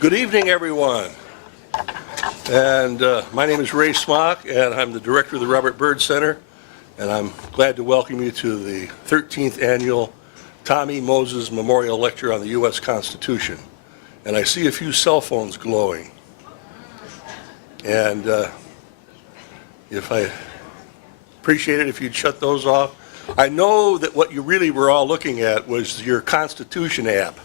Good evening, everyone. And my name is Ray Smock, and I'm the director of the Robert Byrd Center, and I'm glad to welcome you to the 13th annual Tommy Moses Memorial Lecture on the U.S. Constitution. And I see a few cell phones glowing. And if I appreciate it if you'd shut those off. I know that what you really were all looking at was your Constitution app.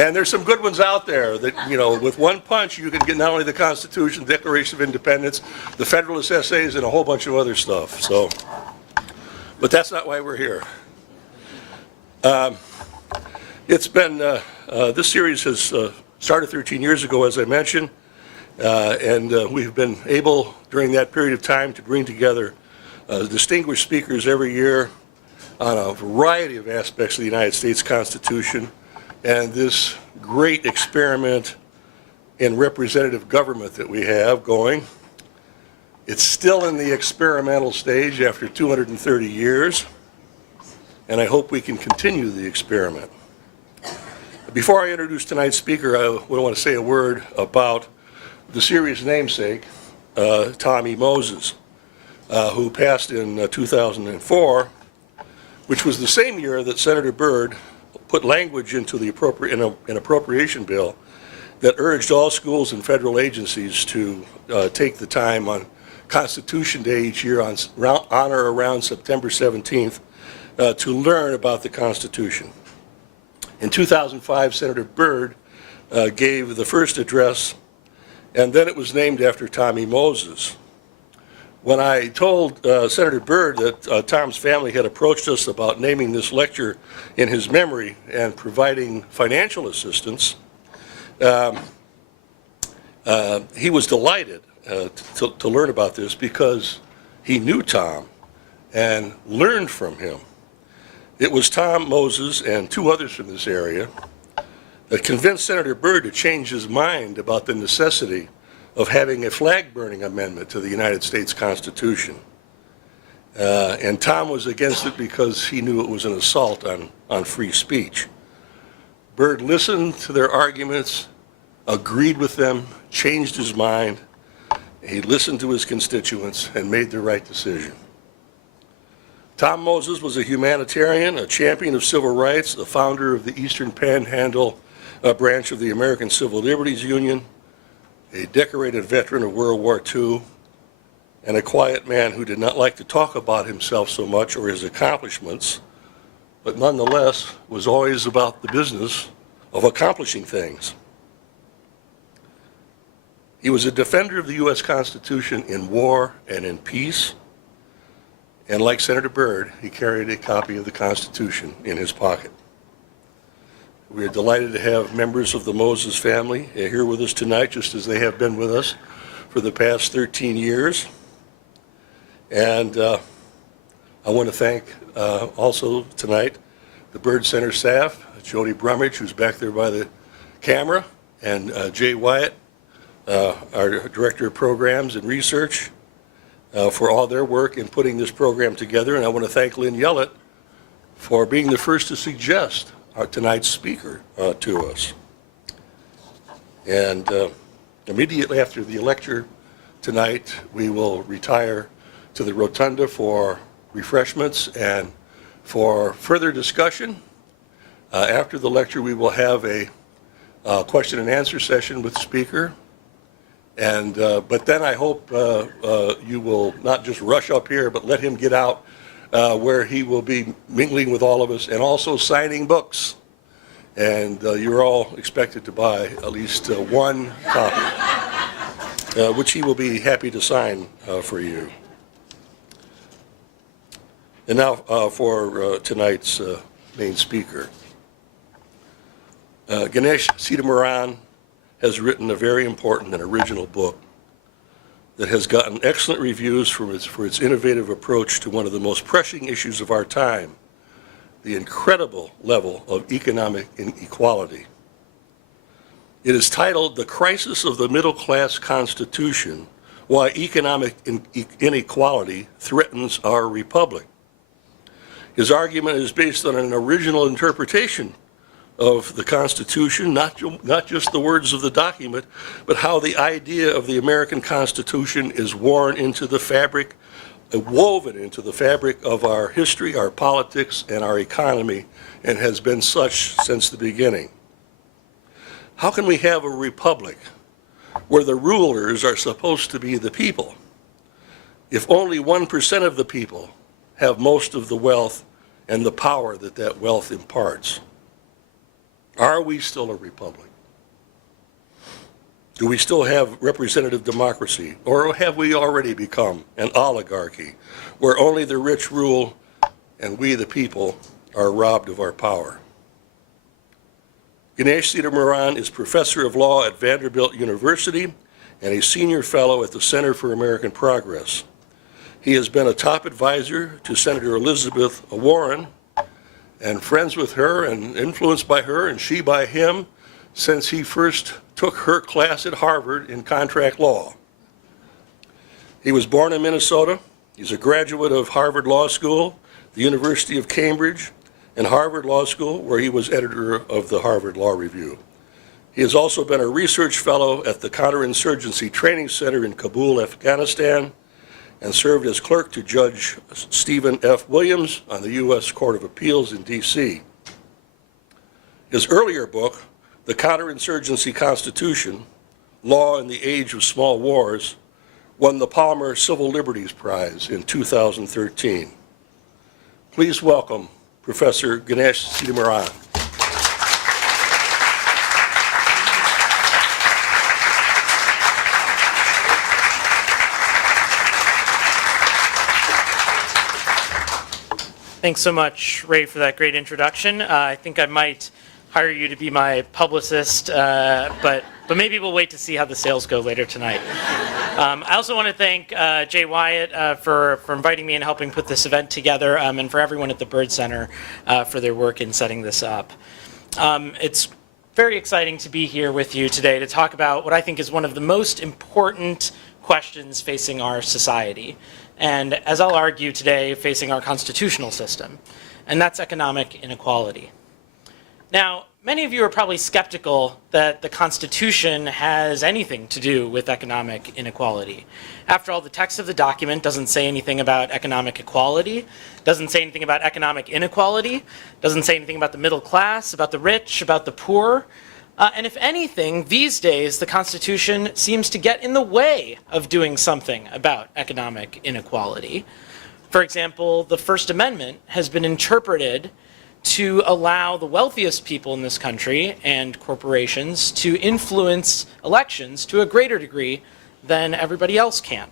And there's some good ones out there that, you know, with one punch you can get not only the Constitution, the Declaration of Independence, the Federalist Essays, and a whole bunch of other stuff. So, but that's not why we're here. It's been, this series has started 13 years ago, as I mentioned, and we've been able during that period of time to bring together distinguished speakers every year on a variety of aspects of the United States Constitution and this great experiment in representative government that we have going. It's still in the experimental stage after 230 years, and I hope we can continue the experiment. Before I introduce tonight's speaker, I want to say a word about the series namesake, Tommy Moses, who passed in 2004, which was the same year that Senator Byrd put language into the an appropriation bill that urged all schools and federal agencies to take the time on Constitution Day each year on or around September 17th to learn about the Constitution. In 2005, Senator Byrd gave the first address, and then it was named after Tommy Moses. When I told Senator Byrd that Tom's family had approached us about naming this lecture in his memory and providing financial assistance, he was delighted to learn about this because he knew Tom and learned from him. It was Tom Moses and two others from this area that convinced Senator Byrd to change his mind about the necessity of having a flag-burning amendment to the United States Constitution. And Tom was against it because he knew it was an assault on free speech. Byrd listened to their arguments, agreed with them, changed his mind. He listened to his constituents and made the right decision. Tom Moses was a humanitarian, a champion of civil rights, the founder of the Eastern Panhandle branch of the American Civil Liberties Union, a decorated veteran of World War II, and a quiet man who did not like to talk about himself so much or his accomplishments, but nonetheless was always about the business of accomplishing things. He was a defender of the U.S. Constitution in war and in peace, and like Senator Byrd, he carried a copy of the Constitution in his pocket. We are delighted to have members of the Moses family here with us tonight, just as they have been with us for the past 13 years. And I want to thank also tonight the Byrd Center staff, Jody Brummage, who's back there by the camera, and Jay Wyatt, our Director of Programs and Research, for all their work in putting this program together. And I want to thank Lynn Yellett for being the first to suggest tonight's speaker to us. And immediately after the lecture tonight, we will retire to the rotunda for refreshments and for further discussion. After the lecture, we will have a question and answer session with the speaker. And but then I hope you will not just rush up here, but let him get out where he will be mingling with all of us and also signing books. And you're all expected to buy at least one copy, which he will be happy to sign for you. And now for tonight's main speaker. Ganesh Sitaraman has written a very important and original book that has gotten excellent reviews for its innovative approach to one of the most pressing issues of our time, the incredible level of economic inequality. It is titled "The Crisis of the Middle Class Constitution: Why Economic Inequality Threatens Our Republic." His argument is based on an original interpretation of the Constitution, not just the words of the document, but how the idea of the American Constitution is woven into the fabric of our history, our politics, and our economy, and has been such since the beginning. How can we have a republic where the rulers are supposed to be the people if only 1% of the people have most of the wealth and the power that that wealth imparts? Are we still a republic? Do we still have representative democracy, or have we already become an oligarchy where only the rich rule and we the people are robbed of our power? Ganesh Sitaraman is professor of law at Vanderbilt University and a senior fellow at the Center for American Progress. He has been a top advisor to Senator Elizabeth Warren and friends with her and influenced by her and she by him since he first took her class at Harvard in contract law. He was born in Minnesota. He's a graduate of Harvard Law School, the University of Cambridge, and Harvard Law School, where he was editor of the Harvard Law Review. He has also been a research fellow at the Counterinsurgency Training Center in Kabul, Afghanistan, and served as clerk to Judge Stephen F. Williams on the U.S. Court of Appeals in D.C. His earlier book, The Counterinsurgency Constitution, Law in the Age of Small Wars, won the Palmer Civil Liberties Prize in 2013. Please welcome Professor Ganesh Sitaraman. Thanks so much, Ray, for that great introduction. I think I might hire you to be my publicist, but maybe we'll wait to see how the sales go later tonight. I also want to thank Jay Wyatt for inviting me and helping put this event together, and for everyone at the Byrd Center for their work in setting this up. It's very exciting to be here with you today to talk about what I think is one of the most important questions facing our society, and as I'll argue today, facing our constitutional system, and that's economic inequality. Now, many of you are probably skeptical that the Constitution has anything to do with economic inequality. After all, the text of the document doesn't say anything about economic equality, doesn't say anything about economic inequality, doesn't say anything about the middle class, about the rich, about the poor. And if anything, these days, the Constitution seems to get in the way of doing something about economic inequality. For example, the First Amendment has been interpreted to allow the wealthiest people in this country and corporations to influence elections to a greater degree than everybody else can.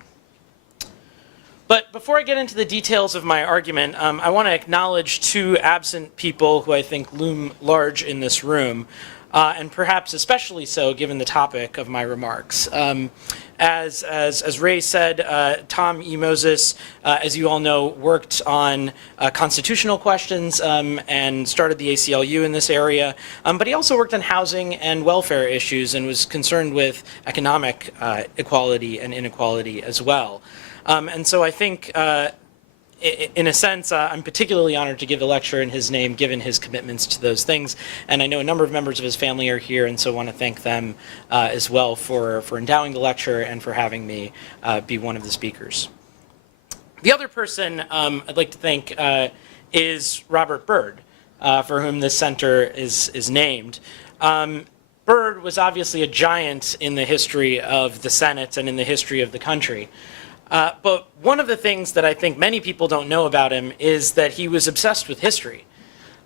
But before I get into the details of my argument, I want to acknowledge two absent people who I think loom large in this room, and perhaps especially so given the topic of my remarks. As Ray said, Tom E. Moses, as you all know, worked on constitutional questions and started the ACLU in this area, but he also worked on housing and welfare issues and was concerned with economic equality and inequality as well. And so I think, in a sense, I'm particularly honored to give the lecture in his name, given his commitments to those things. And I know a number of members of his family are here, and so I want to thank them as well for endowing the lecture and for having me be one of the speakers. The other person I'd like to thank is Robert Byrd, for whom this center is named. Byrd was obviously a giant in the history of the Senate and in the history of the country. But one of the things that I think many people don't know about him is that he was obsessed with history.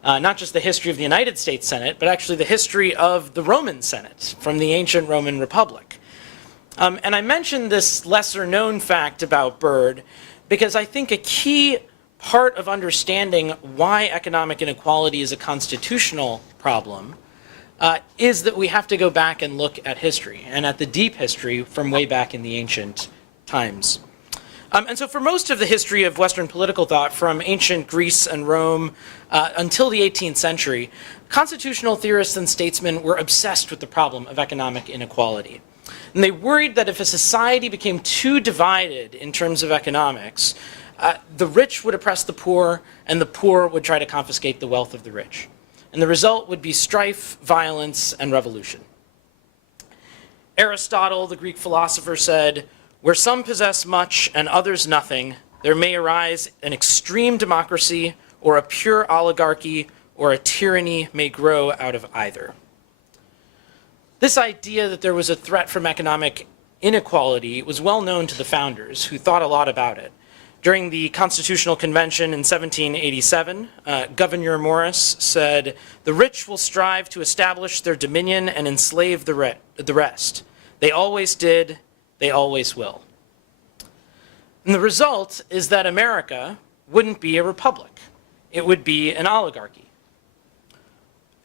Not just the history of the United States Senate, but actually the history of the Roman Senate from the ancient Roman Republic. And I mentioned this lesser known fact about Byrd because I think a key part of understanding why economic inequality is a constitutional problem is that we have to go back and look at history, and at the deep history from way back in the ancient times. And so for most of the history of Western political thought, from ancient Greece and Rome until the 18th century, constitutional theorists and statesmen were obsessed with the problem of economic inequality. And they worried that if a society became too divided in terms of economics, the rich would oppress the poor, and the poor would try to confiscate the wealth of the rich. and the result would be strife, violence, and revolution. Aristotle, the Greek philosopher, said, "Where some possess much and others nothing, there may arise an extreme democracy, or a pure oligarchy, or a tyranny may grow out of either." This idea that there was a threat from economic inequality was well known to the founders, who thought a lot about it. During the Constitutional Convention in 1787, Gouverneur Morris said, "The rich will strive to establish their dominion and enslave the rest. They always did, they always will." And the result is that America wouldn't be a republic. It would be an oligarchy.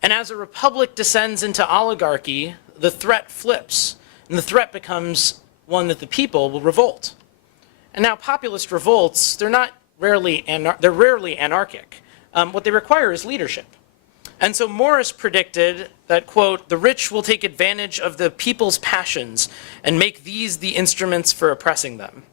And as a republic descends into oligarchy, the threat flips, and the threat becomes one that the people will revolt. And now populist revolts, they're rarely anarchic. What they require is leadership. And so Morris predicted that, quote, "the rich will take advantage of the people's passions and make these the instruments for oppressing them."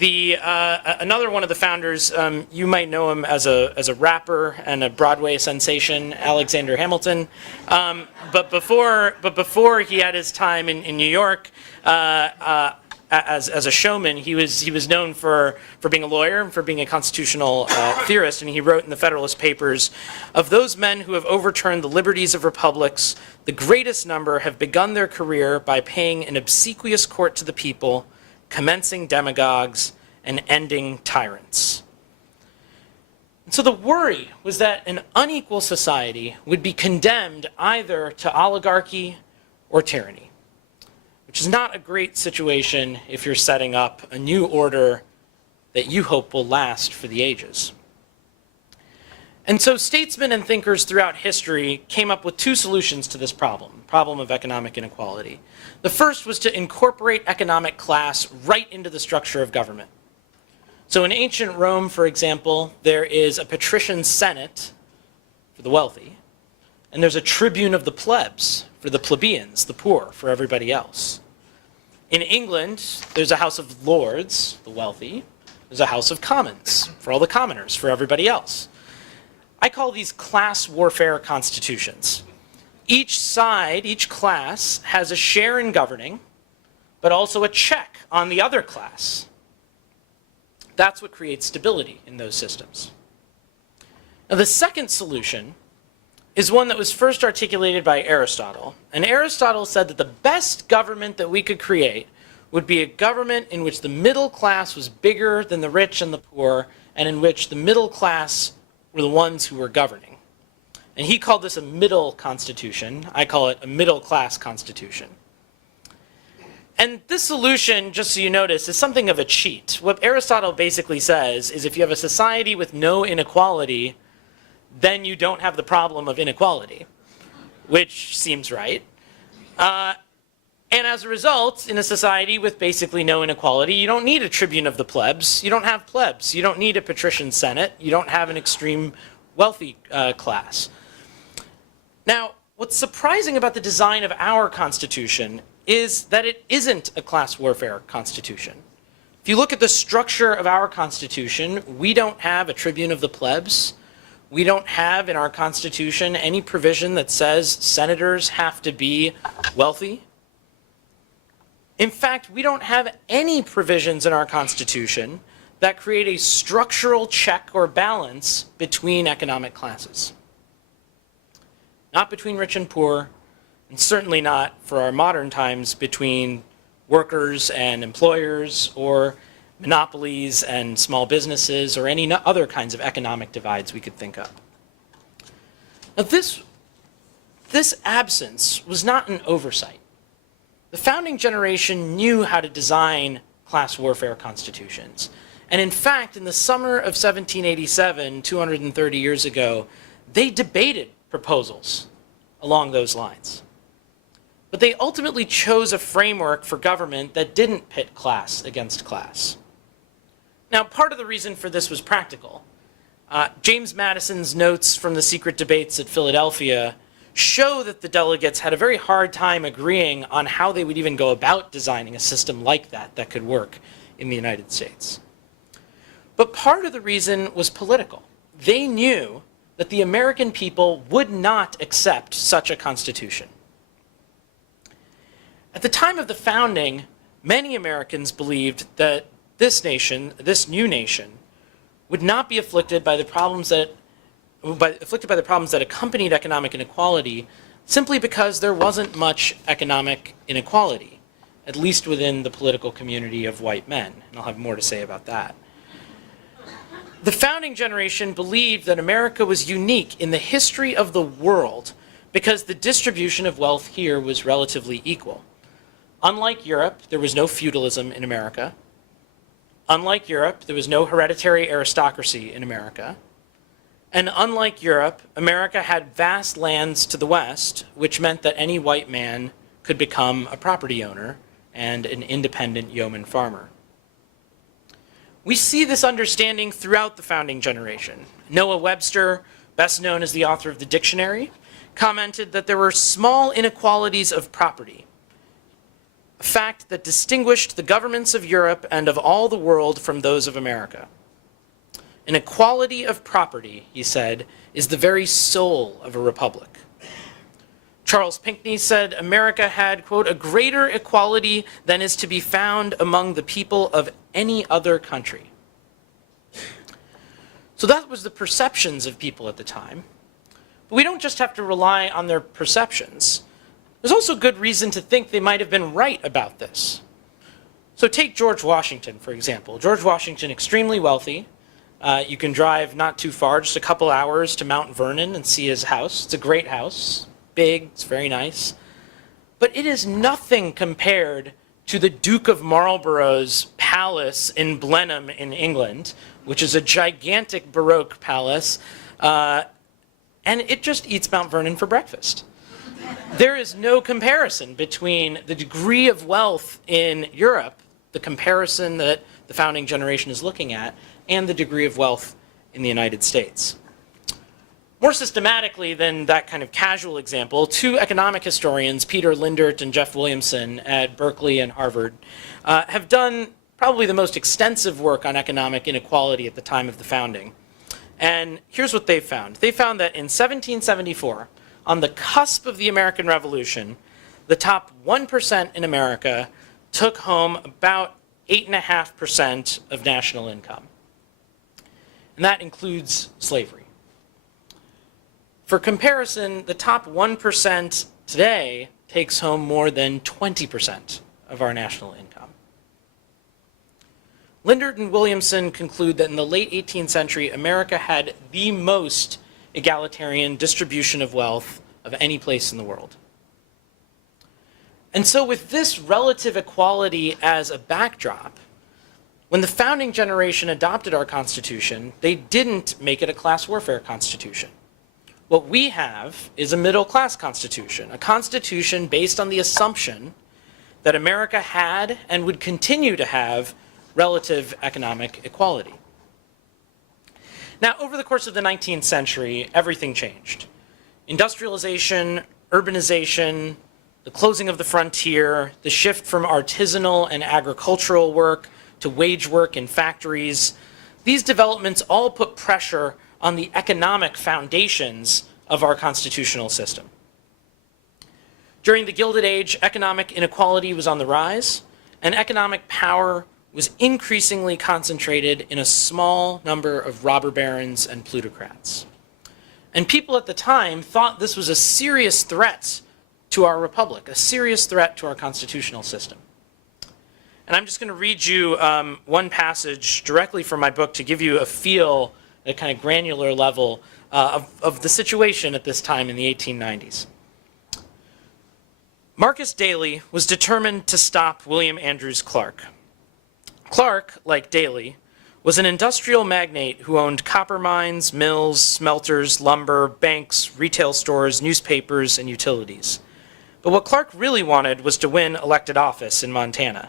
Another one of the founders, you might know him as a rapper and a Broadway sensation, Alexander Hamilton. But before he had his time in New York as a showman, he was known for being a lawyer and for being a constitutional theorist. And he wrote in the Federalist Papers, "Of those men who have overturned the liberties of republics, the greatest number have begun their career by paying an obsequious court to the people, commencing demagogues, and ending tyrants." And so the worry was that an unequal society would be condemned either to oligarchy or tyranny, which is not a great situation if you're setting up a new order that you hope will last for the ages. And so statesmen and thinkers throughout history came up with two solutions to this problem of economic inequality. The first was to incorporate economic class right into the structure of government. So in ancient Rome, for example, there is a patrician senate for the wealthy, and there's a tribune of the plebs for the plebeians, the poor, for everybody else. In England, there's a House of Lords, the wealthy. There's a House of Commons for all the commoners, for everybody else. I call these class warfare constitutions. Each side, each class, has a share in governing, but also a check on the other class. That's what creates stability in those systems. Now, the second solution is one that was first articulated by Aristotle. And Aristotle said that the best government that we could create would be a government in which the middle class was bigger than the rich and the poor, and in which the middle class were the ones who were governing. And he called this a middle constitution. I call it a middle class constitution. And this solution, just so you notice, is something of a cheat. What Aristotle basically says is if you have a society with no inequality, then you don't have the problem of inequality, which seems right. And as a result, in a society with basically no inequality, you don't need a tribune of the plebs. You don't have plebs. You don't need a patrician senate. You don't have an extreme wealthy class. Now, what's surprising about the design of our Constitution is that it isn't a class warfare constitution. If you look at the structure of our Constitution, we don't have a tribune of the plebs. We don't have in our Constitution any provision that says senators have to be wealthy. In fact, we don't have any provisions in our Constitution that create a structural check or balance between economic classes. Not between rich and poor, and certainly not for our modern times between workers and employers, or monopolies and small businesses, or any other kinds of economic divides we could think of. Now this absence was not an oversight. The founding generation knew how to design class warfare constitutions. And in fact, in the summer of 1787, 230 years ago, they debated proposals along those lines. But they ultimately chose a framework for government that didn't pit class against class. Now, part of the reason for this was practical. James Madison's notes from the secret debates at Philadelphia show that the delegates had a very hard time agreeing on how they would even go about designing a system like that could work in the United States. But part of the reason was political. They knew that the American people would not accept such a constitution. At the time of the founding, many Americans believed that this nation, this new nation, would not be afflicted by the problems that accompanied economic inequality, simply because there wasn't much economic inequality, at least within the political community of white men. And I'll have more to say about that. The founding generation believed that America was unique in the history of the world because the distribution of wealth here was relatively equal. Unlike Europe, there was no feudalism in America. Unlike Europe, there was no hereditary aristocracy in America. And unlike Europe, America had vast lands to the west, which meant that any white man could become a property owner and an independent yeoman farmer. We see this understanding throughout the founding generation. Noah Webster, best known as the author of the dictionary, commented that there were small inequalities of property, a fact that distinguished the governments of Europe and of all the world from those of America. An equality of property, he said, is the very soul of a republic. Charles Pinckney said America had, quote, a greater equality than is to be found among the people of any other country. So that was the perceptions of people at the time. But we don't just have to rely on their perceptions. There's also good reason to think they might have been right about this. So take George Washington, for example. George Washington, extremely wealthy. You can drive not too far, just a couple hours to Mount Vernon and see his house. It's a great house, big, it's very nice. But it is nothing compared to the Duke of Marlborough's palace in Blenheim in England, which is a gigantic Baroque palace, and it just eats Mount Vernon for breakfast. There is no comparison between the degree of wealth in Europe, the comparison that the founding generation is looking at, and the degree of wealth in the United States. More systematically than that kind of casual example, two economic historians, Peter Lindert and Jeff Williamson at Berkeley and Harvard, have done probably the most extensive work on economic inequality at the time of the founding. And here's what they found. They found that in 1774, on the cusp of the American Revolution, the top 1% in America took home about 8.5% of national income. And that includes slavery. For comparison, the top 1% today takes home more than 20% of our national income. Lindert and Williamson conclude that in the late 18th century, America had the most egalitarian distribution of wealth of any place in the world. And so with this relative equality as a backdrop, when the founding generation adopted our Constitution, they didn't make it a class warfare constitution. What we have is a middle-class constitution, a constitution based on the assumption that America had and would continue to have relative economic equality. Now, over the course of the 19th century, everything changed. Industrialization, urbanization, the closing of the frontier, the shift from artisanal and agricultural work to wage work in factories, these developments all put pressure on the economic foundations of our constitutional system. During the Gilded Age, economic inequality was on the rise, and economic power was increasingly concentrated in a small number of robber barons and plutocrats. And people at the time thought this was a serious threat to our republic, a serious threat to our constitutional system. And I'm just going to read you one passage directly from my book to give you a feel at a kind of granular level of the situation at this time in the 1890s. Marcus Daly was determined to stop William Andrews Clark. Clark, like Daly, was an industrial magnate who owned copper mines, mills, smelters, lumber, banks, retail stores, newspapers, and utilities. But what Clark really wanted was to win elected office in Montana.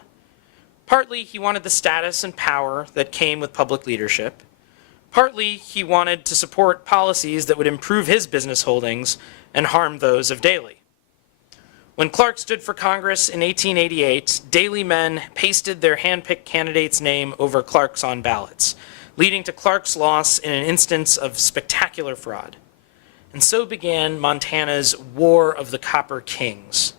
Partly, he wanted the status and power that came with public leadership. Partly, he wanted to support policies that would improve his business holdings and harm those of Daly. When Clark stood for Congress in 1888, Daly men pasted their hand-picked candidate's name over Clark's on ballots, leading to Clark's loss in an instance of spectacular fraud. And so began Montana's War of the Copper Kings.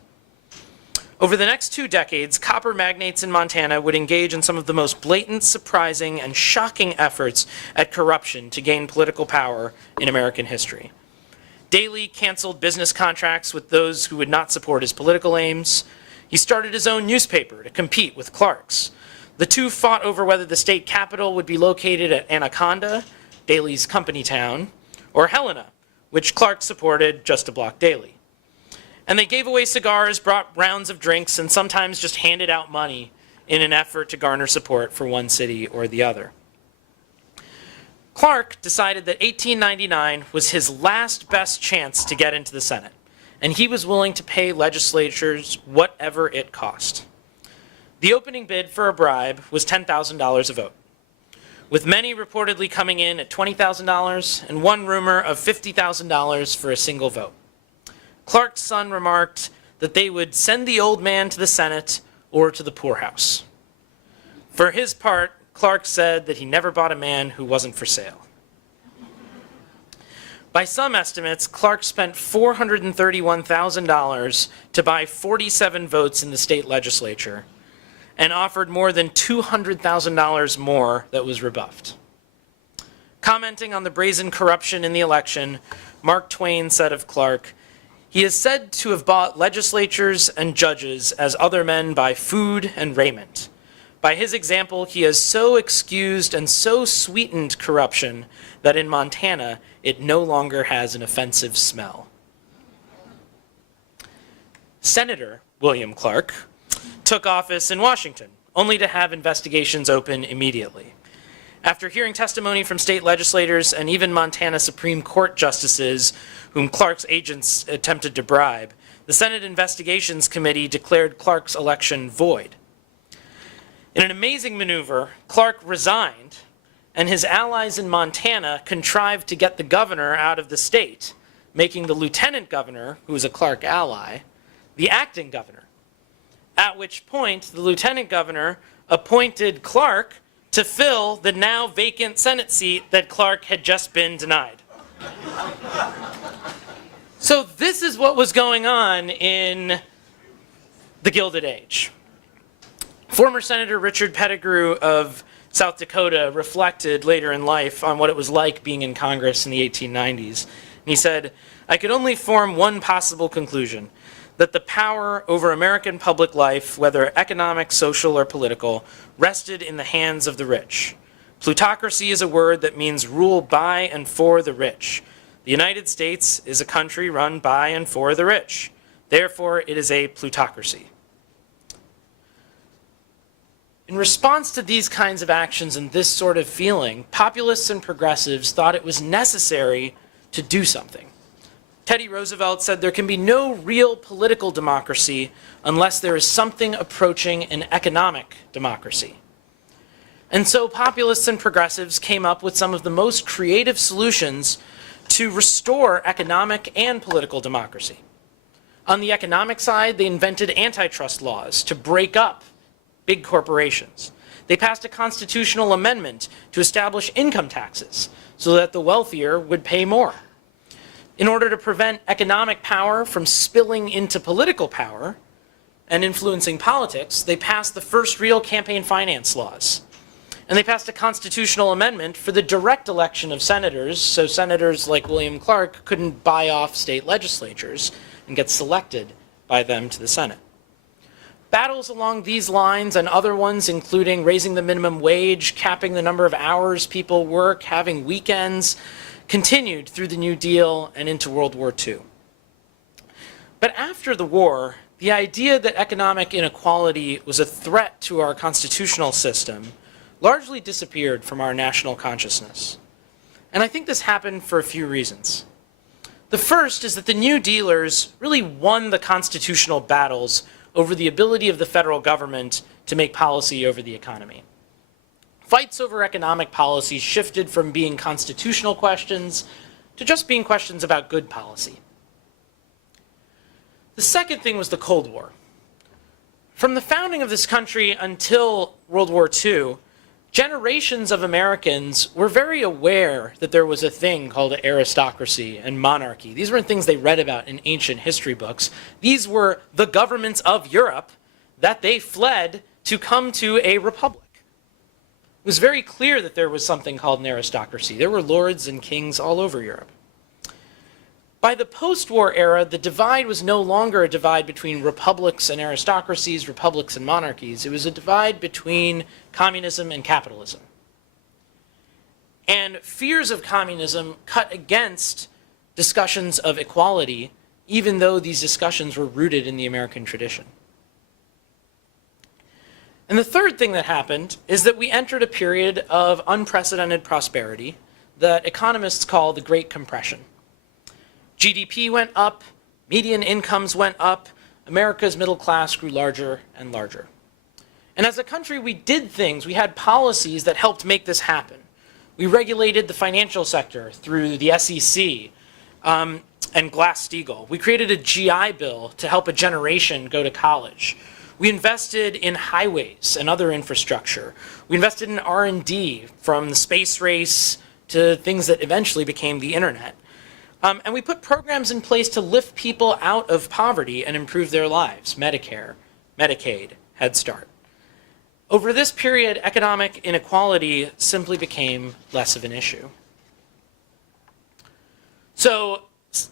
Over the next 2 decades, copper magnates in Montana would engage in some of the most blatant, surprising, and shocking efforts at corruption to gain political power in American history. Daley canceled business contracts with those who would not support his political aims. He started his own newspaper to compete with Clark's. The two fought over whether the state capital would be located at Anaconda, Daley's company town, or Helena, which Clark supported just to block Daley. And they gave away cigars, brought rounds of drinks, and sometimes just handed out money in an effort to garner support for one city or the other. Clark decided that 1899 was his last best chance to get into the Senate, and he was willing to pay legislatures whatever it cost. The opening bid for a bribe was $10,000 a vote, with many reportedly coming in at $20,000 and one rumor of $50,000 for a single vote. Clark's son remarked that they would send the old man to the Senate or to the poorhouse. For his part, Clark said that he never bought a man who wasn't for sale. By some estimates, Clark spent $431,000 to buy 47 votes in the state legislature and offered more than $200,000 more that was rebuffed. Commenting on the brazen corruption in the election, Mark Twain said of Clark, "He is said to have bought legislatures and judges as other men buy food and raiment. By his example, he has so excused and so sweetened corruption that in Montana, it no longer has an offensive smell." Senator William Clark took office in Washington, only to have investigations open immediately. After hearing testimony from state legislators and even Montana Supreme Court justices whom Clark's agents attempted to bribe, the Senate Investigations Committee declared Clark's election void. In an amazing maneuver, Clark resigned, and his allies in Montana contrived to get the governor out of the state, making the lieutenant governor, who was a Clark ally, the acting governor. At which point, the lieutenant governor appointed Clark to fill the now vacant Senate seat that Clark had just been denied. So this is what was going on in the Gilded Age. Former Senator Richard Pettigrew of South Dakota reflected later in life on what it was like being in Congress in the 1890s. And he said, "I could only form one possible conclusion, that the power over American public life, whether economic, social, or political, rested in the hands of the rich. Plutocracy is a word that means rule by and for the rich. The United States is a country run by and for the rich. Therefore, it is a plutocracy." In response to these kinds of actions and this sort of feeling, populists and progressives thought it was necessary to do something. Teddy Roosevelt said there can be no real political democracy unless there is something approaching an economic democracy. And so populists and progressives came up with some of the most creative solutions to restore economic and political democracy. On the economic side, they invented antitrust laws to break up big corporations. They passed a constitutional amendment to establish income taxes so that the wealthier would pay more. In order to prevent economic power from spilling into political power and influencing politics, they passed the first real campaign finance laws. And they passed a constitutional amendment for the direct election of senators, so senators like William Clark couldn't buy off state legislatures and get selected by them to the Senate. Battles along these lines and other ones, including raising the minimum wage, capping the number of hours people work, having weekends, continued through the New Deal and into World War II. But after the war, the idea that economic inequality was a threat to our constitutional system largely disappeared from our national consciousness. And I think this happened for a few reasons. The first is that the New Dealers really won the constitutional battles over the ability of the federal government to make policy over the economy. Fights over economic policy shifted from being constitutional questions to just being questions about good policy. The second thing was the Cold War. From the founding of this country until World War II, generations of Americans were very aware that there was a thing called aristocracy and monarchy. These weren't things they read about in ancient history books. These were the governments of Europe that they fled to come to a republic. It was very clear that there was something called an aristocracy. There were lords and kings all over Europe. By the post-war era, the divide was no longer a divide between republics and aristocracies, republics and monarchies. It was a divide between communism and capitalism. And fears of communism cut against discussions of equality, even though these discussions were rooted in the American tradition. And the third thing that happened is that we entered a period of unprecedented prosperity that economists call the Great Compression. GDP went up, median incomes went up, America's middle class grew larger and larger. And as a country, we did things, we had policies that helped make this happen. We regulated the financial sector through the SEC and Glass-Steagall. We created a GI Bill to help a generation go to college. We invested in highways and other infrastructure. We invested in R&D, from the space race to things that eventually became the internet. And we put programs in place to lift people out of poverty and improve their lives: Medicare, Medicaid, Head Start. Over this period, economic inequality simply became less of an issue. So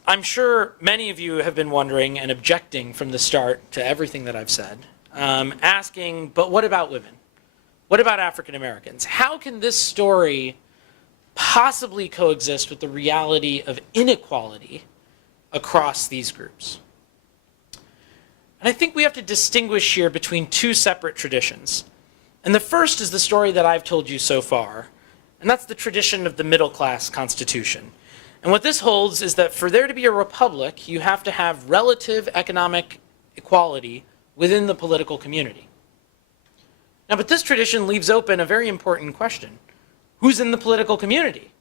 I'm sure many of you have been wondering and objecting from the start to everything that I've said, asking, but what about women? What about African Americans? How can this story possibly coexist with the reality of inequality across these groups? And I think we have to distinguish here between two separate traditions. And the first is the story that I've told you so far, and that's the tradition of the middle class constitution. And what this holds is that for there to be a republic, you have to have relative economic equality within the political community. Now, but this tradition leaves open a very important question. Who's in the political community?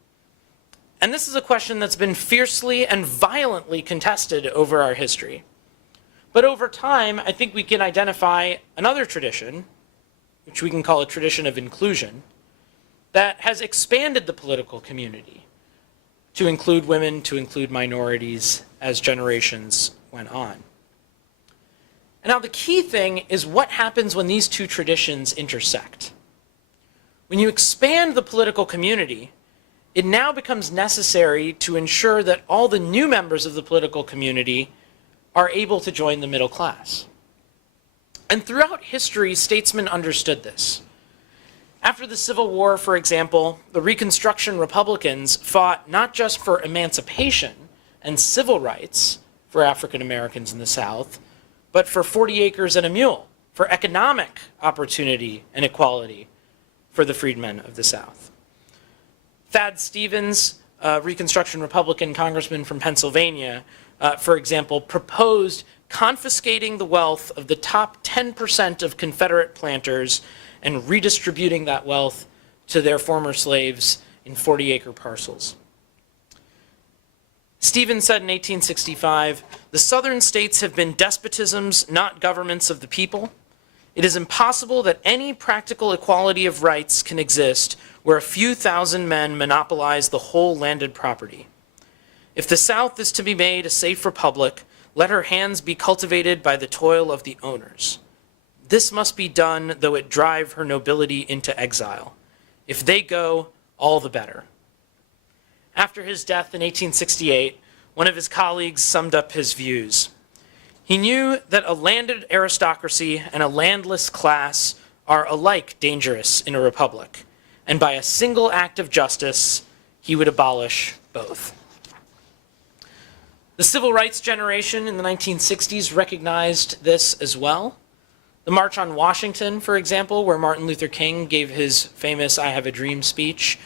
And this is a question that's been fiercely and violently contested over our history. But over time, I think we can identify another tradition, which we can call a tradition of inclusion, that has expanded the political community to include women, to include minorities, as generations went on. And now the key thing is what happens when these two traditions intersect. When you expand the political community, it now becomes necessary to ensure that all the new members of the political community are able to join the middle class. And throughout history, statesmen understood this. After the Civil War, for example, the Reconstruction Republicans fought not just for emancipation and civil rights for African Americans in the South, but for 40 acres and a mule, for economic opportunity and equality for the freedmen of the South. Thad Stevens, a Reconstruction Republican congressman from Pennsylvania, for example, proposed confiscating the wealth of the top 10% of Confederate planters and redistributing that wealth to their former slaves in 40-acre parcels. Stevens said in 1865, "The Southern states have been despotisms, not governments of the people. It is impossible that any practical equality of rights can exist where a few thousand men monopolize the whole landed property. If the South is to be made a safe republic, let her hands be cultivated by the toil of the owners. This must be done, though it drive her nobility into exile. If they go, all the better." After his death in 1868, one of his colleagues summed up his views. He knew that a landed aristocracy and a landless class are alike dangerous in a republic, and by a single act of justice, he would abolish both. The civil rights generation in the 1960s recognized this as well. The March on Washington, for example, where Martin Luther King gave his famous "I Have a Dream" speech,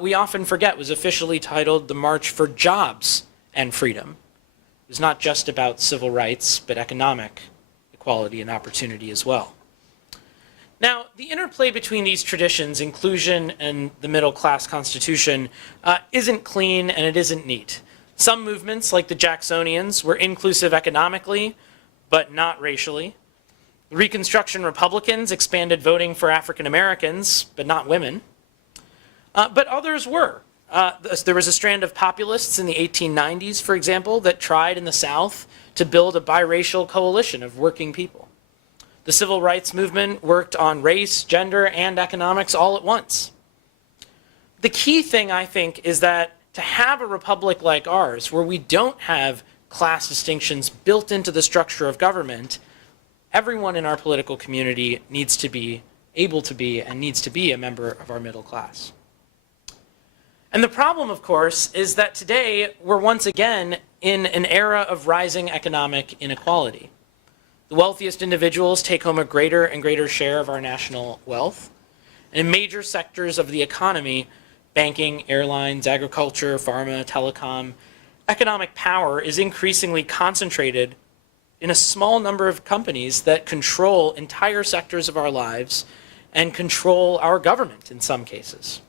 we often forget was officially titled the March for Jobs and Freedom. It was not just about civil rights, but economic equality and opportunity as well. Now, the interplay between these traditions, inclusion and the middle class constitution, isn't clean and it isn't neat. Some movements, like the Jacksonians, were inclusive economically, but not racially. The Reconstruction Republicans expanded voting for African Americans, but not women. But others were. There was a strand of populists in the 1890s, for example, that tried in the South to build a biracial coalition of working people. The civil rights movement worked on race, gender, and economics all at once. The key thing, I think, is that to have a republic like ours, where we don't have class distinctions built into the structure of government, everyone in our political community needs to be able to be and needs to be a member of our middle class. And the problem, of course, is that today we're once again in an era of rising economic inequality. The wealthiest individuals take home a greater and greater share of our national wealth. And in major sectors of the economy, banking, airlines, agriculture, pharma, telecom, economic power is increasingly concentrated in a small number of companies that control entire sectors of our lives and control our government in some cases.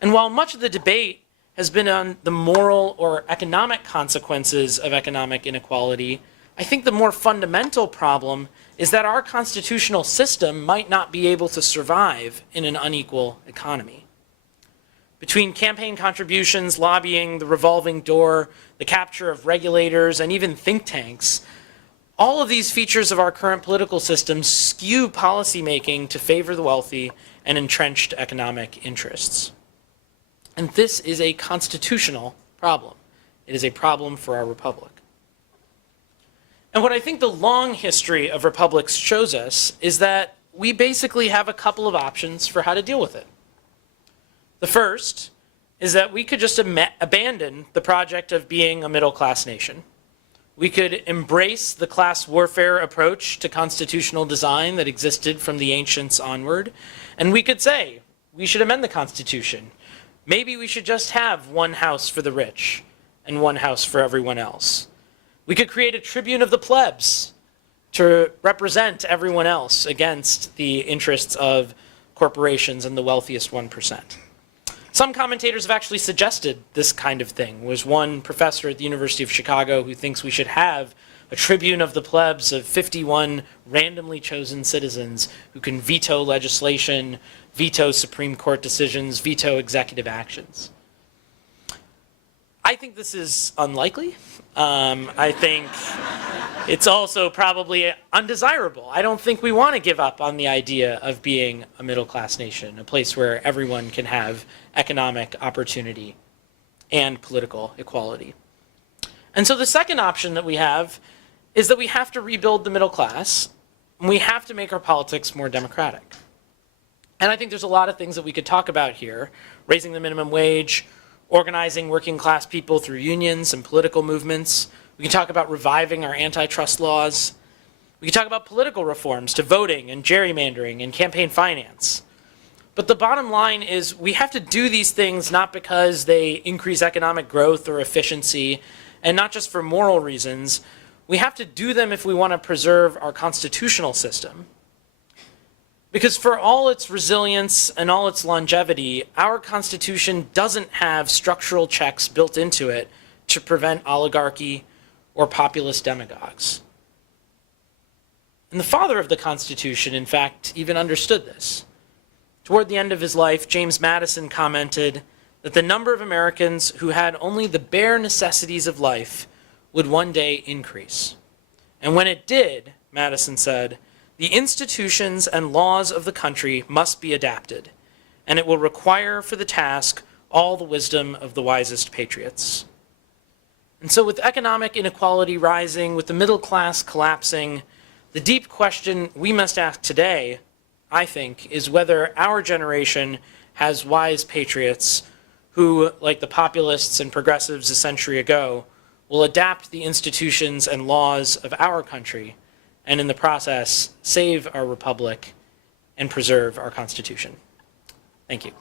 And while much of the debate has been on the moral or economic consequences of economic inequality, I think the more fundamental problem is that our constitutional system might not be able to survive in an unequal economy. Between campaign contributions, lobbying, the revolving door, the capture of regulators, and even think tanks, all of these features of our current political system skew policymaking to favor the wealthy and entrenched economic interests. And this is a constitutional problem. It is a problem for our republic. And what I think the long history of republics shows us is that we basically have a couple of options for how to deal with it. The first is that we could just abandon the project of being a middle-class nation. We could embrace the class warfare approach to constitutional design that existed from the ancients onward, and we could say, we should amend the Constitution. Maybe we should just have one house for the rich and one house for everyone else. We could create a tribune of the plebs to represent everyone else against the interests of corporations and the wealthiest 1%. Some commentators have actually suggested this kind of thing. There was one professor at the University of Chicago who thinks we should have a tribune of the plebs of 51 randomly chosen citizens who can veto legislation, veto Supreme Court decisions, veto executive actions. I think this is unlikely. I think it's also probably undesirable. I don't think we want to give up on the idea of being a middle-class nation, a place where everyone can have economic opportunity and political equality. And so the second option that we have is that we have to rebuild the middle class, and we have to make our politics more democratic. And I think there's a lot of things that we could talk about here: raising the minimum wage, organizing working class people through unions and political movements. We can talk about reviving our antitrust laws. We can talk about political reforms to voting and gerrymandering and campaign finance. But the bottom line is we have to do these things not because they increase economic growth or efficiency, and not just for moral reasons. We have to do them if we want to preserve our constitutional system. Because for all its resilience and all its longevity, our Constitution doesn't have structural checks built into it to prevent oligarchy or populist demagogues. And the father of the Constitution, in fact, even understood this. Toward the end of his life, James Madison commented that the number of Americans who had only the bare necessities of life would one day increase. And when it did, Madison said, the institutions and laws of the country must be adapted, and it will require for the task all the wisdom of the wisest patriots. And so with economic inequality rising, with the middle class collapsing, the deep question we must ask today, I think, is whether our generation has wise patriots who, like the populists and progressives a century ago, will adapt the institutions and laws of our country, and in the process, save our republic and preserve our Constitution. Thank you.